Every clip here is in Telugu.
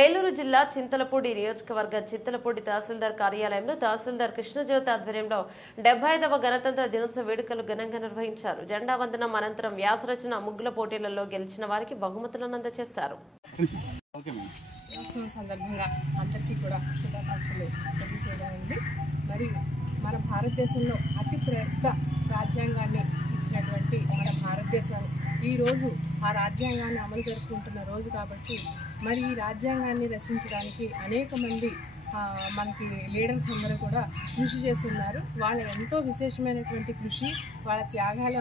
ఏలూరు జిల్లా చింతలపూడి నియోజకవర్గం చింతలపూడి తహసీల్దార్ కార్యాలయంలో తహసీల్దార్ కృష్ణజ్యోతి ఆధ్వర్యంలో 75వ గణతంత్ర దినోత్సవ వేడుకలు ఘనంగా నిర్వహించారు. జెండా వందనం అనంతరం వ్యాసరచన ముగ్గుల పోటీలలో గెలిచిన వారికి బహుమతులను అందజేశారు. సందర్భంగా అందరికీ కూడా శుభాకాంక్షలు తెలియజేయడం. మరి మన భారతదేశంలో అతి పెద్ద రాజ్యాంగాన్ని ఇచ్చినటువంటి మన భారతదేశం ఈరోజు ఆ రాజ్యాంగాన్ని అమలు జరుపుకుంటున్న రోజు కాబట్టి మరి ఈ రాజ్యాంగాన్ని రచించడానికి అనేక మంది మనకి లీడర్స్ అందరూ కూడా కృషి చేస్తున్నారు. వాళ్ళ ఎంతో విశేషమైనటువంటి కృషి, వాళ్ళ త్యాగాలు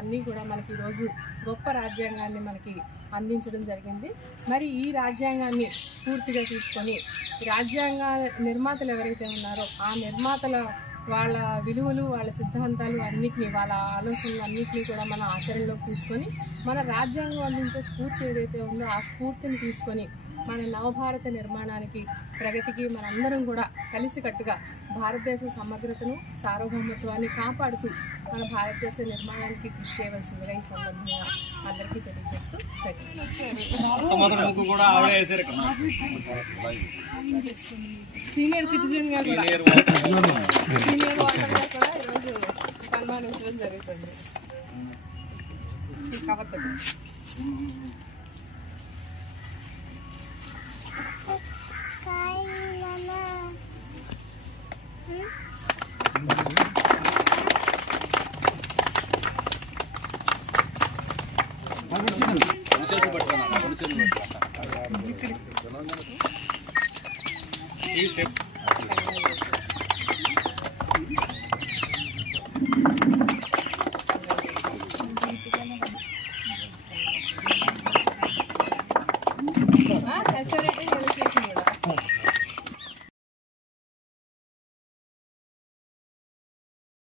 అన్నీ కూడా మనకి ఈరోజు గొప్ప రాజ్యాంగాన్ని మనకి అందించడం జరిగింది. మరి ఈ రాజ్యాంగాన్ని స్ఫూర్తిగా తీసుకొని రాజ్యాంగ నిర్మాతలు ఎవరైతే ఉన్నారో ఆ నిర్మాతల వాళ్ళ విలువలు, వాళ్ళ సిద్ధాంతాలు అన్నిటినీ, వాళ్ళ ఆలోచనలు అన్నింటినీ కూడా మన ఆచరణలోకి తీసుకొని మన రాజ్యాంగం అందించే స్ఫూర్తి ఏదైతే ఉందో ఆ స్ఫూర్తిని తీసుకొని మన నవభారత నిర్మాణానికి, ప్రగతికి మనందరం కూడా కలిసికట్టుగా భారతదేశ సమగ్రతను, సార్వభౌమత్వాన్ని కాపాడుతూ మన భారతదేశ నిర్మాణానికి కృషి చేయవలసిందిగా ఈ సందర్భంగా అందరికీ తెలియజేస్తూ సీనియర్ సిటిజన్ గా కూడా సీనియర్ ఓటర్గా కూడా ఈరోజు సన్మానించడం జరుగుతుంది. కాబట్టి